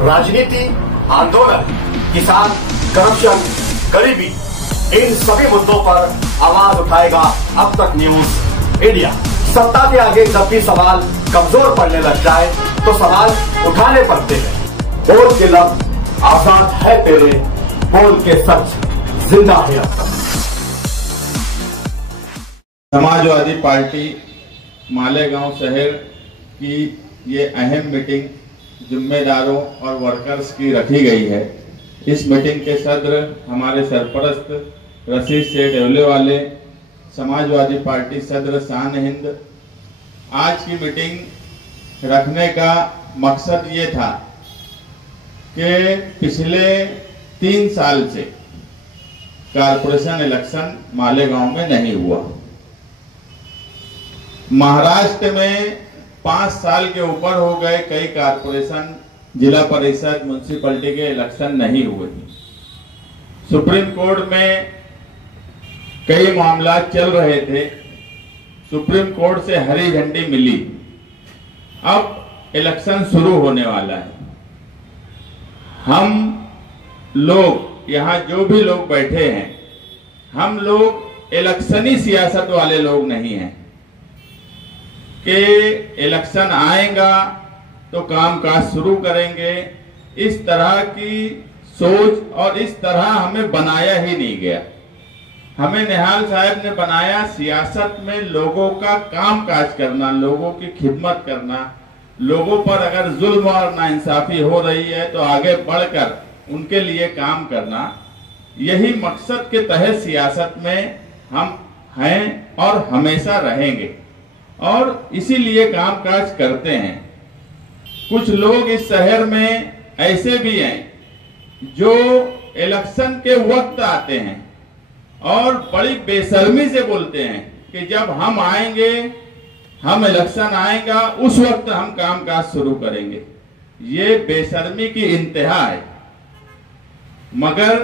राजनीति, आंदोलन, किसान, करप्शन, गरीबी, इन सभी मुद्दों पर आवाज उठाएगा अब तक न्यूज इंडिया। सत्ता के आगे जब भी सवाल कमजोर पड़ने लग जाए तो सवाल उठाने पड़ते हैं। बोल के लफ्ज आजाद है तेरे, बोल के सच जिंदा है अब तक। समाजवादी पार्टी मालेगांव शहर की ये अहम मीटिंग जिम्मेदारों और वर्कर्स की रखी गई है। इस मीटिंग के सदर हमारे सरपरस्त रशीद सेठ एवलेवाले, समाजवादी पार्टी सदर शान हिंद। आज की मीटिंग रखने का मकसद ये था कि पिछले 3 साल से कारपोरेशन इलेक्शन मालेगांव में नहीं हुआ। महाराष्ट्र में 5 साल के ऊपर हो गए, कई कारपोरेशन, जिला परिषद, म्युनिसिपैलिटी के इलेक्शन नहीं हुए। सुप्रीम कोर्ट में कई मामला चल रहे थे, सुप्रीम कोर्ट से हरी झंडी मिली, अब इलेक्शन शुरू होने वाला है। हम लोग यहाँ जो भी लोग बैठे हैं, हम लोग इलेक्शनी सियासत वाले लोग नहीं हैं कि इलेक्शन आएगा तो कामकाज शुरू करेंगे। इस तरह की सोच और इस तरह हमें बनाया ही नहीं गया। हमें निहाल साहब ने बनाया सियासत में लोगों का कामकाज करना, लोगों की खिदमत करना, लोगों पर अगर जुल्म और नाइंसाफी हो रही है तो आगे बढ़कर उनके लिए काम करना। यही मकसद के तहत सियासत में हम हैं और हमेशा रहेंगे और इसीलिए कामकाज करते हैं। कुछ लोग इस शहर में ऐसे भी हैं जो इलेक्शन के वक्त आते हैं और बड़ी बेशर्मी से बोलते हैं कि जब हम आएंगे, हम इलेक्शन आएगा, उस वक्त हम कामकाज शुरू करेंगे। ये बेशर्मी की इंतहा है। मगर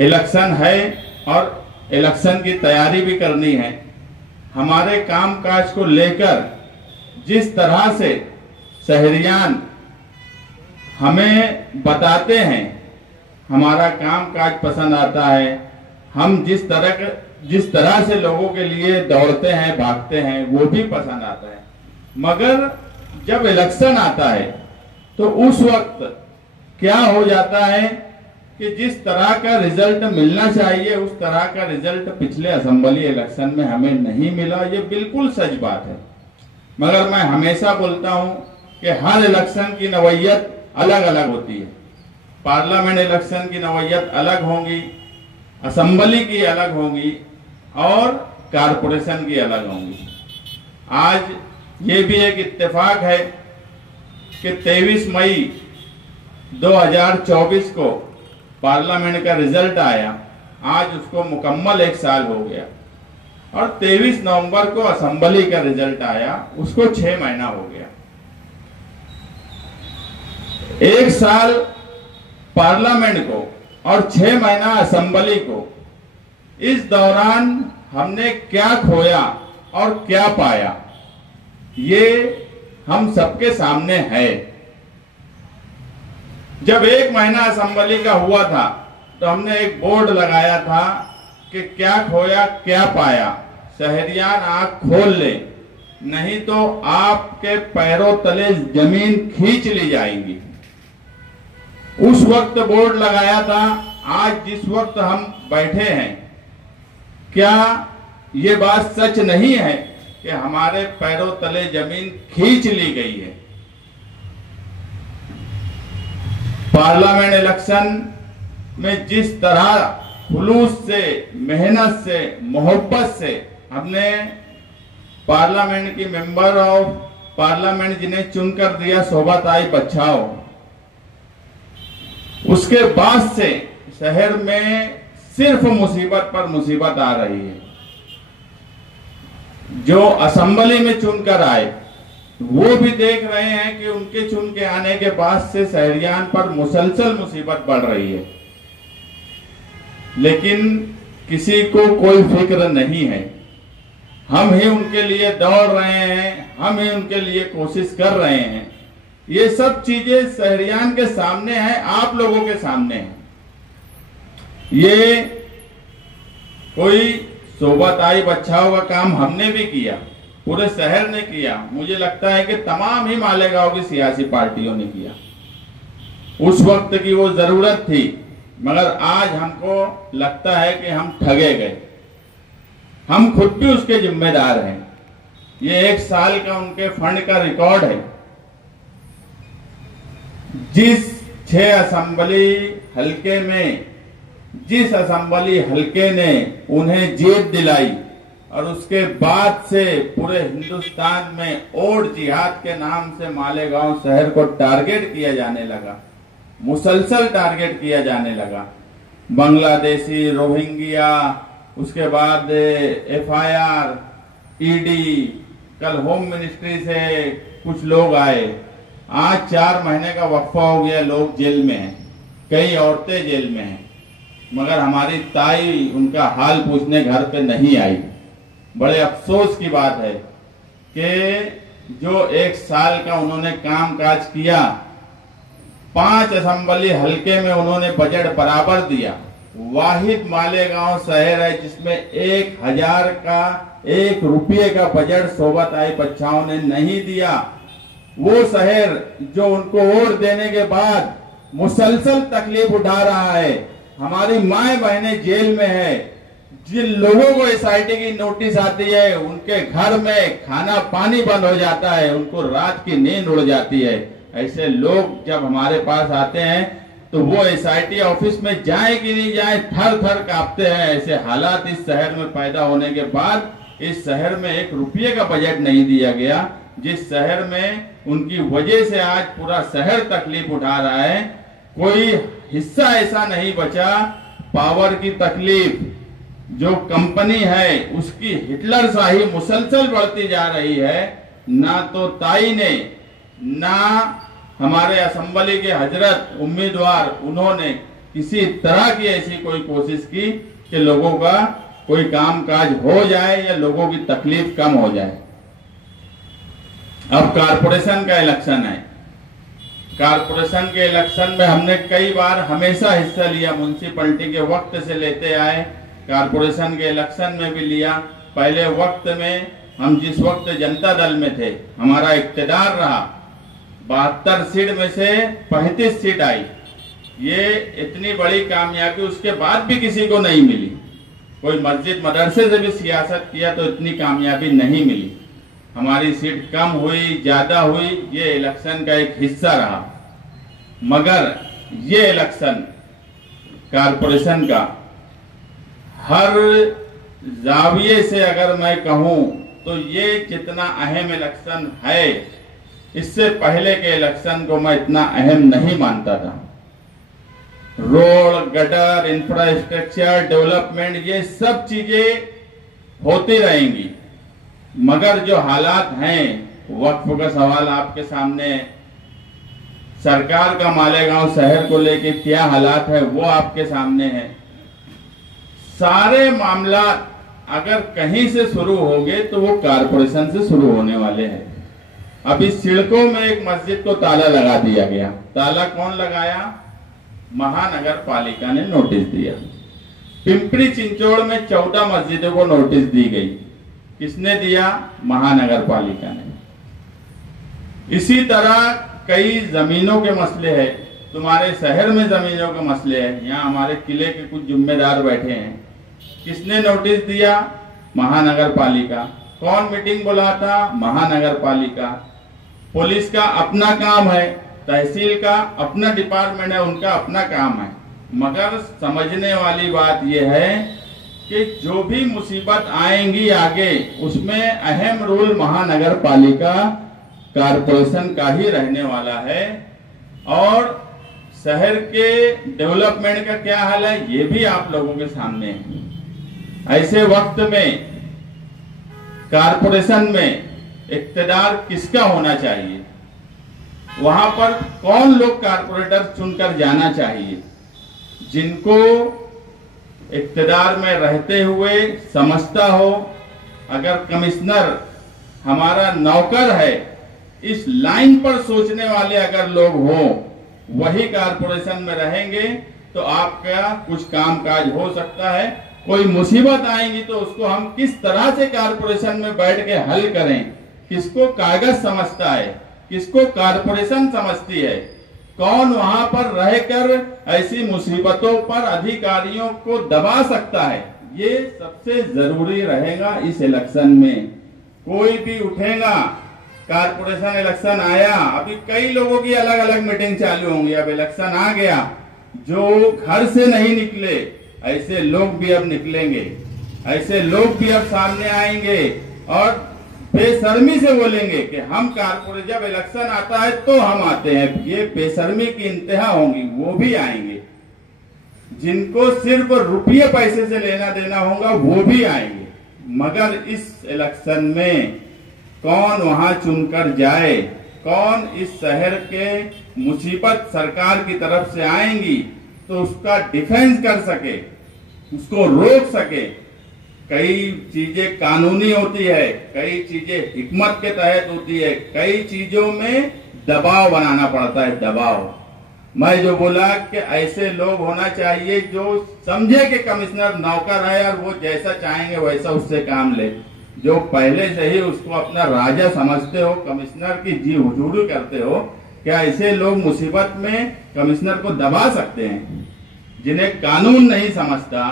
इलेक्शन है और इलेक्शन की तैयारी भी करनी है। हमारे कामकाज को लेकर जिस तरह से शहरियान हमें बताते हैं, हमारा कामकाज पसंद आता है। हम जिस तरह से लोगों के लिए दौड़ते हैं, भागते हैं, वो भी पसंद आता है। मगर जब इलेक्शन आता है तो उस वक्त क्या हो जाता है कि जिस तरह का रिजल्ट मिलना चाहिए उस तरह का रिजल्ट पिछले असेंबली इलेक्शन में हमें नहीं मिला। ये बिल्कुल सच बात है। मगर मैं हमेशा बोलता हूं कि हर इलेक्शन की नवैयत अलग अलग होती है। पार्लियामेंट इलेक्शन की नवैयत अलग होंगी, असेंबली की अलग होंगी और कारपोरेशन की अलग होंगी। आज ये भी एक इत्तेफाक है कि 23 मई 2024 को पार्लियामेंट का रिजल्ट आया। आज उसको मुकम्मल 1 साल हो गया और 23 नवंबर को असेंबली का रिजल्ट आया, उसको 6 महीना हो गया। 1 साल पार्लियामेंट को और 6 महीना असेंबली को। इस दौरान हमने क्या खोया और क्या पाया, ये हम सबके सामने है। जब 1 महीना असेंबली का हुआ था तो हमने एक बोर्ड लगाया था कि क्या खोया क्या पाया। शहरियान आंख खोल ले, नहीं तो आपके पैरों तले जमीन खींच ली जाएगी। उस वक्त बोर्ड लगाया था। आज जिस वक्त हम बैठे हैं, क्या ये बात सच नहीं है कि हमारे पैरों तले जमीन खींच ली गई है? पार्लियामेंट इलेक्शन में जिस तरह खुलूस से, मेहनत से, मोहब्बत से हमने पार्लियामेंट की मेंबर ऑफ पार्लियामेंट जिन्हें चुनकर दिया शोभाताई बच्चाओ, उसके बाद से शहर में सिर्फ मुसीबत पर मुसीबत आ रही है। जो असेंबली में चुनकर आए वो भी देख रहे हैं कि उनके चुन के आने के बाद से शहरियान पर मुसलसल मुसीबत बढ़ रही है, लेकिन किसी को कोई फिक्र नहीं है। हम ही उनके लिए दौड़ रहे हैं, हम ही उनके लिए कोशिश कर रहे हैं। ये सब चीजें शहरियान के सामने है, आप लोगों के सामने है। ये कोई सोबताई बच्चाओं का काम हमने भी किया, पूरे शहर ने किया, मुझे लगता है कि तमाम ही मालेगांव की सियासी पार्टियों ने किया। उस वक्त की वो जरूरत थी, मगर आज हमको लगता है कि हम ठगे गए। हम खुद भी उसके जिम्मेदार हैं। ये 1 साल का उनके फंड का रिकॉर्ड है। जिस 6 असेंबली हलके में, जिस असेंबली हलके ने उन्हें जीत दिलाई और उसके बाद से पूरे हिंदुस्तान में ओट जिहाद के नाम से मालेगांव शहर को टारगेट किया जाने लगा, मुसलसल टारगेट किया जाने लगा। बांग्लादेशी, रोहिंग्या, उसके बाद FIR, ED, कल होम मिनिस्ट्री से कुछ लोग आए। आज 4 महीने का वक्फा हो गया, लोग जेल में हैं, कई औरतें जेल में हैं, मगर हमारी ताई उनका हाल पूछने घर पे नहीं आई। बड़े अफसोस की बात है कि जो 1 साल का उन्होंने काम काज किया, 5 असेंबली हलके में उन्होंने बजट बराबर दिया। वाहिद मालेगांव शहर है जिसमें 1000 का 1 रुपये का बजट सोबताई बच्चाओं ने नहीं दिया। वो शहर जो उनको वोट देने के बाद मुसलसल तकलीफ उठा रहा है, हमारी माए बहनें जेल में है, जिन लोगों को SIT की नोटिस आती है उनके घर में खाना पानी बंद हो जाता है, उनको रात की नींद उड़ जाती है। ऐसे लोग जब हमारे पास आते हैं तो वो SIT ऑफिस में जाए कि नहीं जाए, थर थर कांपते हैं। ऐसे हालात इस शहर में पैदा होने के बाद इस शहर में 1 रुपये का बजट नहीं दिया गया, जिस शहर में उनकी वजह से आज पूरा शहर तकलीफ उठा रहा है। कोई हिस्सा ऐसा नहीं बचा। पावर की तकलीफ, जो कंपनी है उसकी हिटलर शाही मुसलसल बढ़ती जा रही है। ना तो ताई ने, ना हमारे असेंबली के हजरत उम्मीदवार, उन्होंने किसी तरह की ऐसी कोई कोशिश की कि लोगों का कोई काम काज हो जाए या लोगों की तकलीफ कम हो जाए। अब कारपोरेशन का इलेक्शन है। कारपोरेशन के इलेक्शन में हमने कई बार हमेशा हिस्सा लिया, म्युनिसिपैलिटी के वक्त से लेते आए, कारपोरेशन के इलेक्शन में भी लिया। पहले वक्त में हम जिस वक्त जनता दल में थे, हमारा इक्तदार रहा, 72 सीट में से 35 सीट आई। ये इतनी बड़ी कामयाबी उसके बाद भी किसी को नहीं मिली। कोई मस्जिद मदरसे से भी सियासत किया तो इतनी कामयाबी नहीं मिली। हमारी सीट कम हुई, ज्यादा हुई, ये इलेक्शन का एक हिस्सा रहा। मगर ये इलेक्शन कारपोरेशन का हर जाविये से अगर मैं कहूं तो ये जितना अहम इलेक्शन है, इससे पहले के इलेक्शन को मैं इतना अहम नहीं मानता था। रोड, गटर, इंफ्रास्ट्रक्चर, डेवलपमेंट, ये सब चीजें होती रहेंगी, मगर जो हालात हैं, वक्फ का सवाल आपके सामने, सरकार का मालेगांव शहर को लेके क्या हालात है वो आपके सामने है। सारे मामला अगर कहीं से शुरू होंगे तो वो कारपोरेशन से शुरू होने वाले हैं। अभी सिड़कों में एक मस्जिद को ताला लगा दिया गया। ताला कौन लगाया? महानगर पालिका ने नोटिस दिया। पिंपरी चिंचोड़ में 14 मस्जिदों को नोटिस दी गई। किसने दिया? महानगर पालिका ने। इसी तरह कई जमीनों के मसले हैं। तुम्हारे शहर में जमीनों के मसले हैं। यहाँ हमारे किले के कुछ जिम्मेदार बैठे हैं। किसने नोटिस दिया? महानगर पालिका। कौन मीटिंग बुलाता? महानगर पालिका। पुलिस का अपना काम है, तहसील का अपना डिपार्टमेंट है, उनका अपना काम है। मगर समझने वाली बात यह है कि जो भी मुसीबत आएंगी आगे, उसमें अहम रोल महानगर पालिका, कारपोरेशन का ही रहने वाला है। और शहर के डेवलपमेंट का क्या हाल है ये भी आप लोगों के सामने है। ऐसे वक्त में कारपोरेशन में इक्तदार किसका होना चाहिए? वहां पर कौन लोग कारपोरेटर चुनकर जाना चाहिए? जिनको इक्तदार में रहते हुए समझता हो, अगर कमिश्नर हमारा नौकर है, इस लाइन पर सोचने वाले अगर लोग हों, वही कारपोरेशन में रहेंगे तो आपका कुछ कामकाज हो सकता है। कोई मुसीबत आएगी तो उसको हम किस तरह से कारपोरेशन में बैठ के हल करें, किसको कागज समझता है, किसको कारपोरेशन समझती है, कौन वहां पर रहकर ऐसी मुसीबतों पर अधिकारियों को दबा सकता है, ये सबसे जरूरी रहेगा इस इलेक्शन में। कोई भी उठेगा, कारपोरेशन इलेक्शन आया, अभी कई लोगों की अलग अलग मीटिंग चालू होंगी, अब इलेक्शन आ गया, जो घर से नहीं निकले ऐसे लोग भी अब निकलेंगे, ऐसे लोग भी अब सामने आएंगे और बेशर्मी से बोलेंगे कि हम कारपोरेशन, जब इलेक्शन आता है तो हम आते हैं। ये बेशर्मी की इंतहा होंगी, वो भी आएंगे। जिनको सिर्फ रुपये पैसे से लेना देना होगा वो भी आएंगे। मगर इस इलेक्शन में कौन वहां चुनकर जाए, कौन इस शहर के मुसीबत सरकार की तरफ से आएंगी तो उसका डिफेंस कर सके, उसको रोक सके। कई चीजें कानूनी होती है, कई चीजें हिकमत के तहत होती है, कई चीजों में दबाव बनाना पड़ता है, दबाव। मैं जो बोला कि ऐसे लोग होना चाहिए जो समझे कि कमिश्नर नौकर है और वो जैसा चाहेंगे वैसा उससे काम ले, जो पहले से ही उसको अपना राजा समझते हो, कमिश्नर की जी हुजूरी करते हो। क्या ऐसे लोग मुसीबत में कमिश्नर को दबा सकते हैं? जिन्हें कानून नहीं समझता,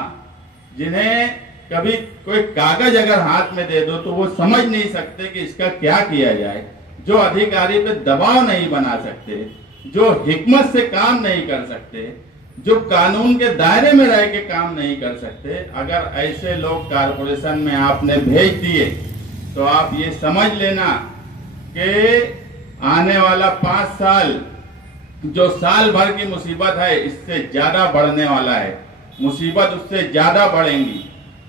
जिन्हें कभी कोई कागज अगर हाथ में दे दो तो वो समझ नहीं सकते कि इसका क्या किया जाए, जो अधिकारी पे दबाव नहीं बना सकते, जो हिकमत से काम नहीं कर सकते, जो कानून के दायरे में रह के काम नहीं कर सकते, अगर ऐसे लोग कारपोरेशन में आपने भेज दिए तो आप ये समझ लेना कि आने वाला 5 साल जो साल भर की मुसीबत है इससे ज्यादा बढ़ने वाला है, मुसीबत उससे ज्यादा बढ़ेंगी।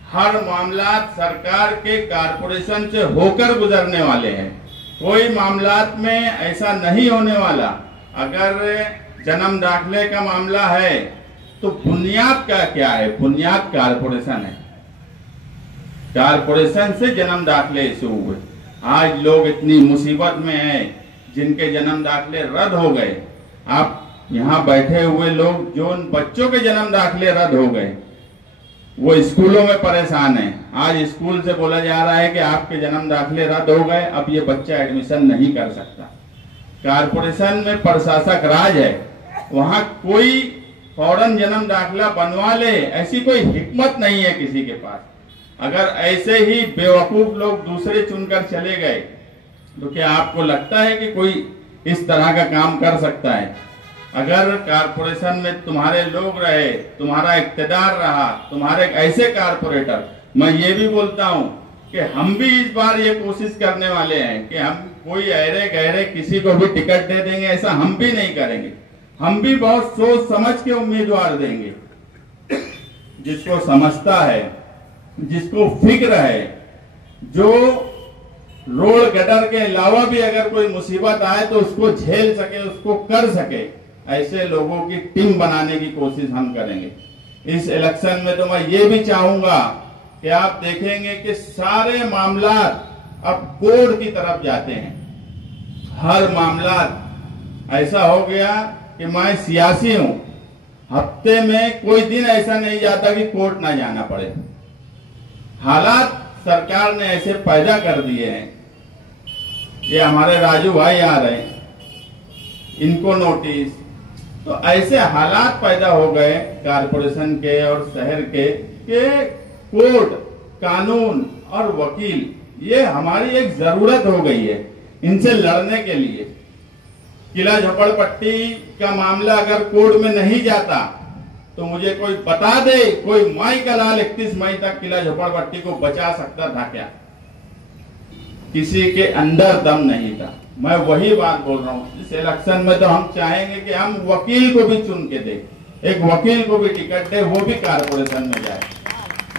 हर मामला सरकार के कारपोरेशन से होकर गुजरने वाले हैं, कोई मामलात में ऐसा नहीं होने वाला। अगर जन्म दाखिले का मामला है तो बुनियाद का क्या है? बुनियाद कारपोरेशन है, कारपोरेशन से जन्म दाखिले इशू हुए। आज लोग इतनी मुसीबत में हैं जिनके जन्म दाखिले रद्द हो गए। आप यहाँ बैठे हुए लोग, जो उन बच्चों के जन्म दाखिले रद्द हो गए वो स्कूलों में परेशान है। आज स्कूल से बोला जा रहा है कि आपके जन्म दाखिले रद्द हो गए, अब ये बच्चा एडमिशन नहीं कर सकता। कारपोरेशन में प्रशासक राज है, वहां कोई फौरन जन्म दाखिला बनवा ले ऐसी कोई हिकमत नहीं है किसी के पास। अगर ऐसे ही बेवकूफ लोग दूसरे चुनकर चले गए तो क्या आपको लगता है कि कोई इस तरह का काम कर सकता है? अगर कारपोरेशन में तुम्हारे लोग रहे, तुम्हारा इक्तदार रहा, तुम्हारे ऐसे कारपोरेटर, मैं ये भी बोलता हूं कि हम भी इस बार ये कोशिश करने वाले हैं कि हम कोई अहरे गहरे किसी को भी टिकट दे देंगे, ऐसा हम भी नहीं करेंगे। हम भी बहुत सोच समझ के उम्मीदवार देंगे, जिसको समझता है, जिसको फिक्र है, जो रोड गटर के अलावा भी अगर कोई मुसीबत आए तो उसको झेल सके, उसको कर सके, ऐसे लोगों की टीम बनाने की कोशिश हम करेंगे। इस इलेक्शन में तो मैं ये भी चाहूंगा कि आप देखेंगे कि सारे मामला अब कोर्ट की तरफ जाते हैं। हर मामला ऐसा हो गया कि मैं सियासी हूं, हफ्ते में कोई दिन ऐसा नहीं जाता कि कोर्ट ना जाना पड़े। हालात सरकार ने ऐसे पैदा कर दिए हैं। ये हमारे राजू भाई आ रहे हैं, इनको नोटिस, तो ऐसे हालात पैदा हो गए कारपोरेशन के और शहर के कि कोर्ट, कानून और वकील ये हमारी एक जरूरत हो गई है इनसे लड़ने के लिए। किला झोपड़पट्टी का मामला अगर कोर्ट में नहीं जाता तो मुझे कोई बता दे, कोई माई का लाल 31 मई तक किला झोपड़पट्टी को बचा सकता था क्या? किसी के अंदर दम नहीं था। मैं वही बात बोल रहा हूँ, इस इलेक्शन में तो हम चाहेंगे कि हम वकील को भी चुन के दें, एक वकील को भी टिकट दे, वो भी कारपोरेशन में जाए,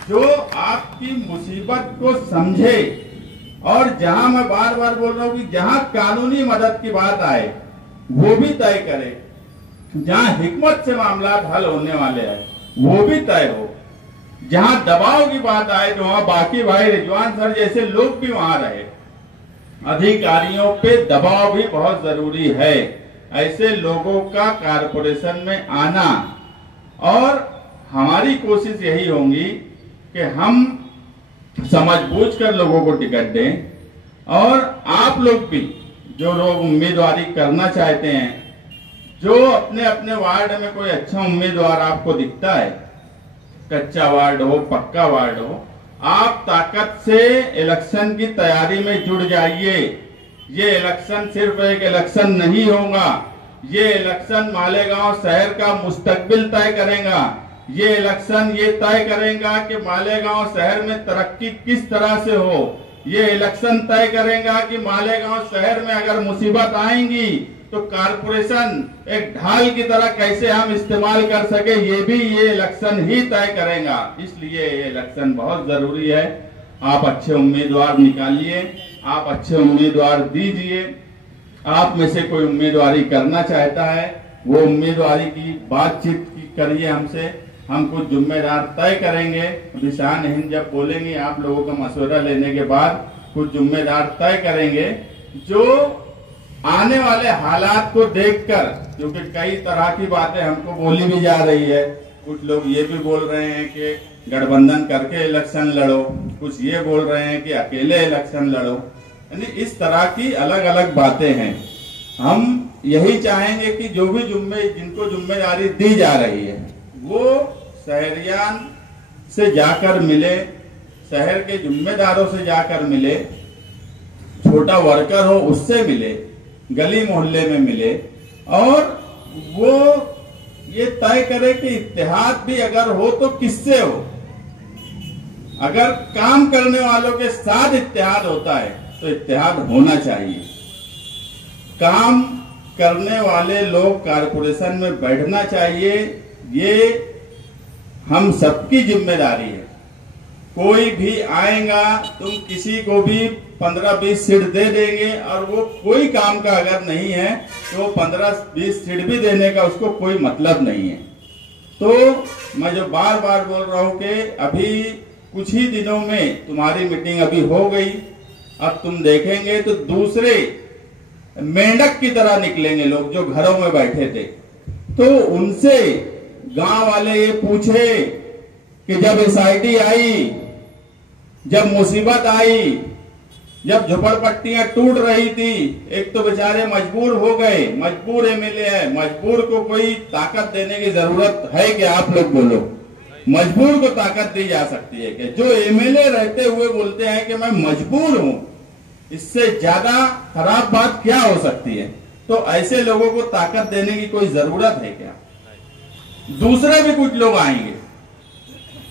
जो आपकी मुसीबत को समझे। और जहां मैं बार बार बोल रहा हूं कि जहां कानूनी मदद की बात आए वो भी तय करे, जहां हिकमत से मामला हल होने वाले हैं वो भी तय हो, जहां दबाव की बात आए तो वहां बाकी भाई रिजवान सर जैसे लोग भी वहां रहे। अधिकारियों पे दबाव भी बहुत जरूरी है। ऐसे लोगों का कारपोरेशन में आना, और हमारी कोशिश यही होगी कि हम समझबूझ कर लोगों को टिकट दें, और आप लोग भी जो लोग उम्मीदवारी करना चाहते हैं, जो अपने अपने वार्ड में कोई अच्छा उम्मीदवार आपको दिखता है, कच्चा वार्ड हो पक्का वार्ड हो, आप ताकत से इलेक्शन की तैयारी में जुड़ जाइए। ये इलेक्शन सिर्फ एक इलेक्शन नहीं होगा, ये इलेक्शन मालेगांव शहर का मुस्तकबिल तय करेगा। ये इलेक्शन ये तय करेगा कि मालेगांव शहर में तरक्की किस तरह से हो। ये इलेक्शन तय करेगा कि मालेगांव शहर में अगर मुसीबत आएंगी तो कारपोरेशन एक ढाल की तरह कैसे हम इस्तेमाल कर सके, ये भी ये इलेक्शन ही तय करेगा। इसलिए ये इलेक्शन बहुत जरूरी है। आप अच्छे उम्मीदवार निकालिए, आप अच्छे उम्मीदवार दीजिए। आप में से कोई उम्मीदवारी करना चाहता है, वो उम्मीदवारी की बातचीत करिए हमसे, हम कुछ जिम्मेदार तय करेंगे। दिशान हिंद जब बोलेंगे, आप लोगों का मशवरा लेने के बाद कुछ जिम्मेदार तय करेंगे, जो आने वाले हालात को देखकर, क्योंकि कई तरह की बातें हमको बोली भी जा रही है। कुछ लोग ये भी बोल रहे हैं कि गठबंधन करके इलेक्शन लड़ो, कुछ ये बोल रहे हैं कि अकेले इलेक्शन लड़ो, यानी इस तरह की अलग अलग बातें हैं। हम यही चाहेंगे कि जो भी जिनको जिम्मेदारी दी जा रही है वो शहरियान से जाकर मिले, शहर के जिम्मेदारों से जाकर मिले, छोटा वर्कर हो उससे मिले, गली मोहल्ले में मिले, और वो ये तय करे कि इत्तेहाद भी अगर हो तो किससे हो। अगर काम करने वालों के साथ इत्तेहाद होता है तो इत्तेहाद होना चाहिए। काम करने वाले लोग कारपोरेशन में बैठना चाहिए, ये हम सबकी जिम्मेदारी है। कोई भी आएगा, तुम किसी को भी 15-20 सीट दे देंगे और वो कोई काम का अगर नहीं है तो 15-20 सीट भी देने का उसको कोई मतलब नहीं है। तो मैं जो बार बार बोल रहा हूं कि अभी कुछ ही दिनों में तुम्हारी मीटिंग अभी हो गई, अब तुम देखेंगे तो दूसरे मेंढक की तरह निकलेंगे लोग जो घरों में बैठे थे। तो उनसे गांव वाले ये पूछे कि जब एसआईटी आई, जब मुसीबत आई, जब झोपड़पट्टियां टूट रही थी, एक तो बेचारे मजबूर हो गए, मजबूर एमएलए है, मजबूर को कोई ताकत देने की जरूरत है कि आप लोग बोलो, मजबूर को ताकत दी जा सकती है कि जो एमएलए रहते हुए बोलते हैं कि मैं मजबूर हूं, इससे ज्यादा खराब बात क्या हो सकती है। तो ऐसे लोगों को ताकत देने की कोई जरूरत है क्या। दूसरे भी कुछ लोग आएंगे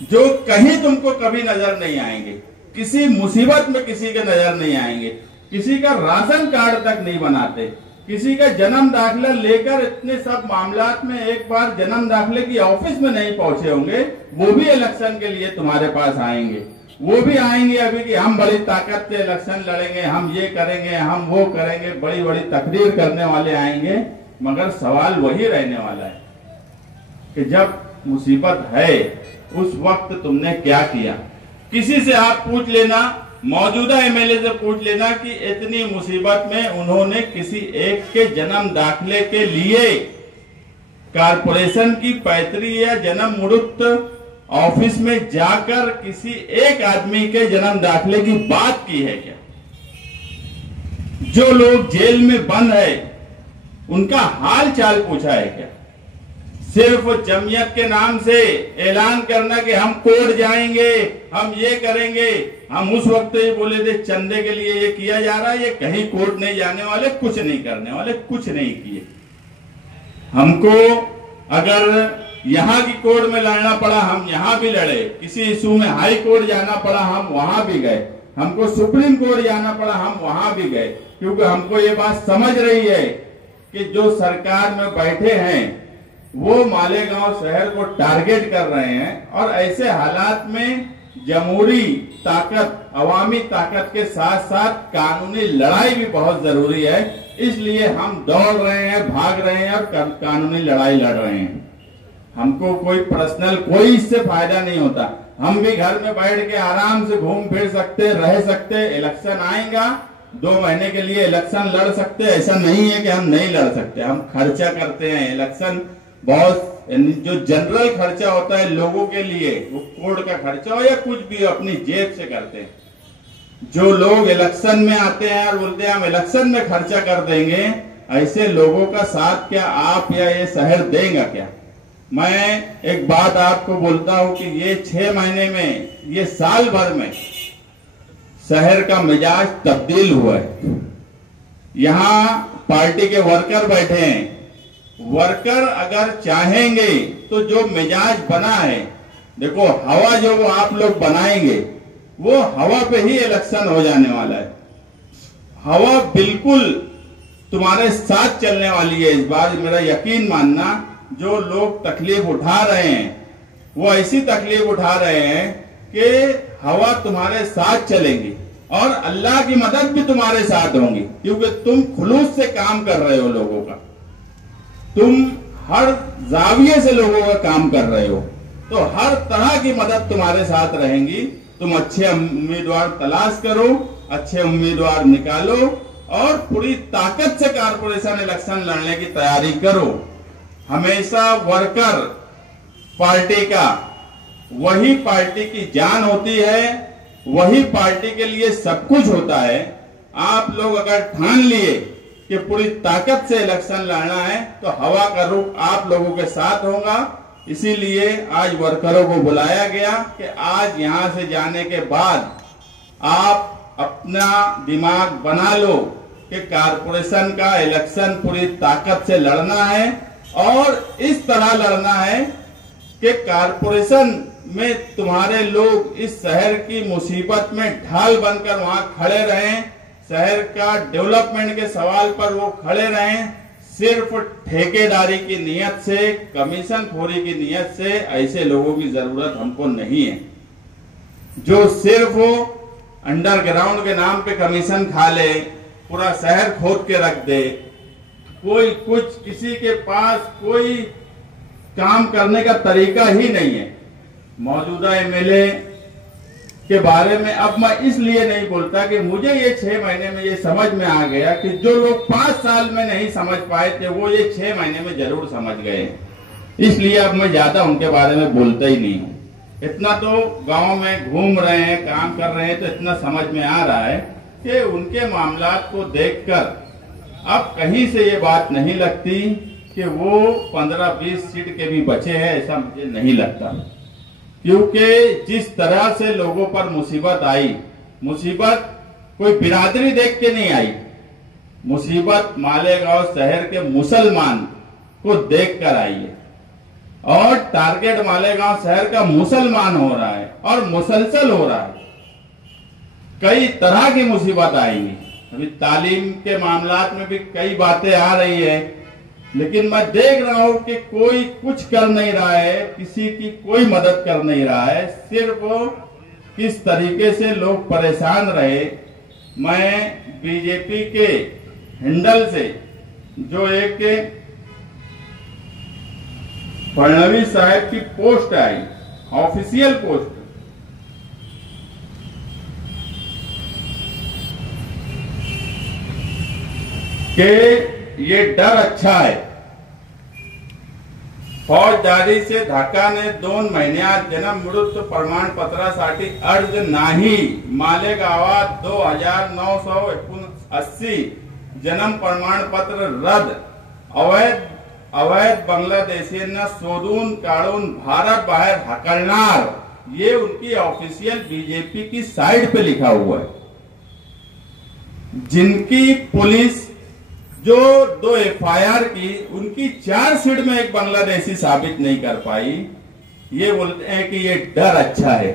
जो कहीं तुमको कभी नजर नहीं आएंगे, किसी मुसीबत में किसी के नजर नहीं आएंगे, किसी का राशन कार्ड तक नहीं बनाते, किसी का जन्म दाखिला लेकर इतने सब मामलात में एक बार जन्म दाखिले की ऑफिस में नहीं पहुंचे होंगे, वो भी इलेक्शन के लिए तुम्हारे पास आएंगे। वो भी आएंगे अभी कि हम बड़ी ताकत से इलेक्शन लड़ेंगे, हम ये करेंगे, हम वो करेंगे, बड़ी बड़ी तकरीर करने वाले आएंगे। मगर सवाल वही रहने वाला है कि जब मुसीबत है उस वक्त तुमने क्या किया। किसी से आप पूछ लेना, मौजूदा एमएलए से पूछ लेना कि इतनी मुसीबत में उन्होंने किसी एक के जन्म दाखिले के लिए कारपोरेशन की पैतृक या जन्म मुहूर्त ऑफिस में जाकर किसी एक आदमी के जन्म दाखिले की बात की है क्या। जो लोग जेल में बंद है उनका हाल चाल पूछा है क्या। सिर्फ जमीयत के नाम से ऐलान करना कि हम कोर्ट जाएंगे, हम ये करेंगे, हम उस वक्त ही बोले थे चंदे के लिए ये किया जा रहा है, ये कहीं कोर्ट नहीं जाने वाले, कुछ नहीं करने वाले, कुछ नहीं किए। हमको अगर यहाँ की कोर्ट में लड़ना पड़ा हम यहाँ भी लड़े, किसी इशू में हाई कोर्ट जाना पड़ा हम वहां भी गए, हमको सुप्रीम कोर्ट जाना पड़ा हम वहां भी गए, क्योंकि हमको ये बात समझ रही है कि जो सरकार में बैठे हैं वो मालेगांव शहर को टारगेट कर रहे हैं। और ऐसे हालात में जमहूरी ताकत, अवामी ताकत के साथ साथ कानूनी लड़ाई भी बहुत जरूरी है। इसलिए हम दौड़ रहे हैं, भाग रहे हैं और कानूनी लड़ाई लड़ रहे हैं। हमको कोई पर्सनल कोई इससे फायदा नहीं होता। हम भी घर में बैठ के आराम से घूम फिर सकते, रह सकते, इलेक्शन आएगा 2 महीने के लिए इलेक्शन लड़ सकते हैं, ऐसा नहीं है कि हम नहीं लड़ सकते। हम खर्चा करते हैं इलेक्शन, बहुत जो जनरल खर्चा होता है लोगों के लिए, वो कोड का खर्चा हो या कुछ भी अपनी जेब से करते हैं। जो लोग इलेक्शन में आते हैं और बोलते हैं हम इलेक्शन में खर्चा कर देंगे, ऐसे लोगों का साथ क्या आप या ये शहर देगा क्या? मैं एक बात आपको बोलता हूं कि ये 6 महीने में, ये साल भर में शहर का मिजाज तब्दील हुआ है। यहां पार्टी के वर्कर बैठे हैं, वर्कर अगर चाहेंगे तो जो मिजाज बना है, देखो हवा जो वो आप लोग बनाएंगे वो हवा पे ही इलेक्शन हो जाने वाला है। हवा बिल्कुल तुम्हारे साथ चलने वाली है इस बार, मेरा यकीन मानना। जो लोग तकलीफ उठा रहे हैं वो ऐसी तकलीफ उठा रहे हैं कि हवा तुम्हारे साथ चलेंगी और अल्लाह की मदद भी तुम्हारे साथ होंगी, क्योंकि तुम खुलूस से काम कर रहे हो लोगों का, तुम हर जाविये से लोगों का काम कर रहे हो, तो हर तरह की मदद तुम्हारे साथ रहेंगी। तुम अच्छे उम्मीदवार तलाश करो, अच्छे उम्मीदवार निकालो और पूरी ताकत से कारपोरेशन इलेक्शन लड़ने की तैयारी करो। हमेशा वर्कर पार्टी का, वही पार्टी की जान होती है, वही पार्टी के लिए सब कुछ होता है। आप लोग अगर ठान लिए कि पूरी ताकत से इलेक्शन लड़ना है तो हवा का रुख आप लोगों के साथ होगा। इसीलिए आज वर्करों को बुलाया गया कि आज यहां से जाने के बाद आप अपना दिमाग बना लो कि कारपोरेशन का इलेक्शन पूरी ताकत से लड़ना है और इस तरह लड़ना है कि कारपोरेशन में तुम्हारे लोग इस शहर की मुसीबत में ढाल बनकर वहां खड़े रहें, शहर का डेवलपमेंट के सवाल पर वो खड़े रहें। सिर्फ ठेकेदारी की नियत से, कमीशन खोरी की नियत से ऐसे लोगों की जरूरत हमको नहीं है, जो सिर्फ अंडरग्राउंड के नाम पे कमीशन खा ले, पूरा शहर खोद के रख दे, कोई कुछ किसी के पास कोई काम करने का तरीका ही नहीं है। मौजूदा एमएलए के बारे में अब मैं इसलिए नहीं बोलता कि मुझे ये 6 महीने में ये समझ में आ गया कि जो लोग 5 साल में नहीं समझ पाए थे वो ये 6 महीने में जरूर समझ गए, इसलिए अब मैं ज्यादा उनके बारे में बोलता ही नहीं हूँ। इतना तो गांव में घूम रहे हैं, काम कर रहे हैं, तो इतना समझ में आ रहा है कि उनके मामलात को देखकर अब कहीं से ये बात नहीं लगती कि वो 15-20 सीट के भी बचे हैं, ऐसा मुझे नहीं लगता। क्योंकि जिस तरह से लोगों पर मुसीबत आई, मुसीबत कोई बिरादरी देख के नहीं आई, मुसीबत मालेगांव शहर के मुसलमान को देखकर आई है और टारगेट मालेगांव शहर का मुसलमान हो रहा है और मुसलसल हो रहा है। कई तरह की मुसीबत आएंगी, अभी तालीम के मामलात में भी कई बातें आ रही है, लेकिन मैं देख रहा हूं कि कोई कुछ कर नहीं रहा है, किसी की कोई मदद कर नहीं रहा है। सिर्फ किस तरीके से लोग परेशान रहे। मैं बीजेपी के हैंडल से जो एक फडणवीस साहब की पोस्ट आई, ऑफिशियल पोस्ट, कि ये डर अच्छा है, फौजदारी से धाकाने 2 महिन्यात जन्म मृत्यू प्रमाणपत्रासाठी अर्ज नाही, मालेगावात 2980 जन्म प्रमाणपत्र रद्द, अवैध बांग्लादेशींना शोधून काढून भारत बाहेर हाकलणार, ये उनकी ऑफिशियल बीजेपी की साइट पे लिखा हुआ है। जिनकी पुलिस जो 2 एफआईआर की, उनकी 4 सीट में एक बांग्लादेशी साबित नहीं कर पाई। ये बोलते हैं कि ये डर अच्छा है,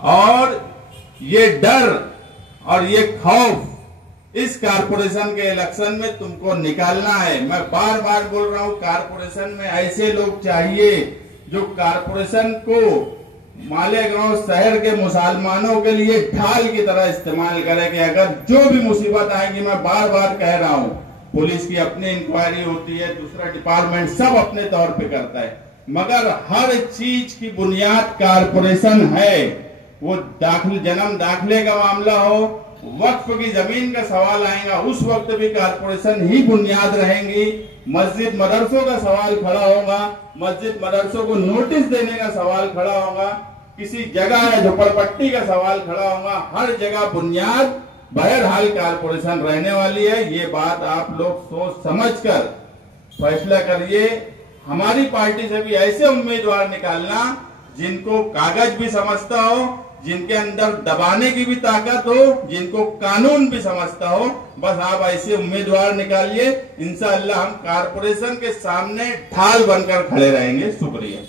और ये डर और ये खौफ इस कारपोरेशन के इलेक्शन में तुमको निकालना है। मैं बार बार बोल रहा हूं, कारपोरेशन में ऐसे लोग चाहिए जो कारपोरेशन को मालेगांव शहर के मुसलमानों के लिए ढाल की तरह इस्तेमाल करे कि अगर जो भी मुसीबत आएगी, मैं बार बार कह रहा हूं, पुलिस की अपनी इंक्वायरी होती है, दूसरा डिपार्टमेंट सब अपने तौर पे करता है, मगर हर चीज की बुनियाद कारपोरेशन है। वो जन्म दाखिले का मामला हो, वक्फ की जमीन का सवाल आएगा उस वक्त भी कारपोरेशन ही बुनियाद रहेंगी। मस्जिद मदरसों का सवाल खड़ा होगा, मस्जिद मदरसों को नोटिस देने का सवाल खड़ा होगा, किसी जगह या झोपड़पट्टी का सवाल खड़ा होगा, हर जगह बुनियाद बहरहाल कारपोरेशन रहने वाली है। ये बात आप लोग सोच समझकर फैसला करिए। हमारी पार्टी से भी ऐसे उम्मीदवार निकालना जिनको कागज भी समझता हो, जिनके अंदर दबाने की भी ताकत हो, जिनको कानून भी समझता हो। बस आप ऐसे उम्मीदवार निकालिए, इंशाअल्लाह हम कारपोरेशन के सामने ढाल बनकर खड़े रहेंगे। शुक्रिया।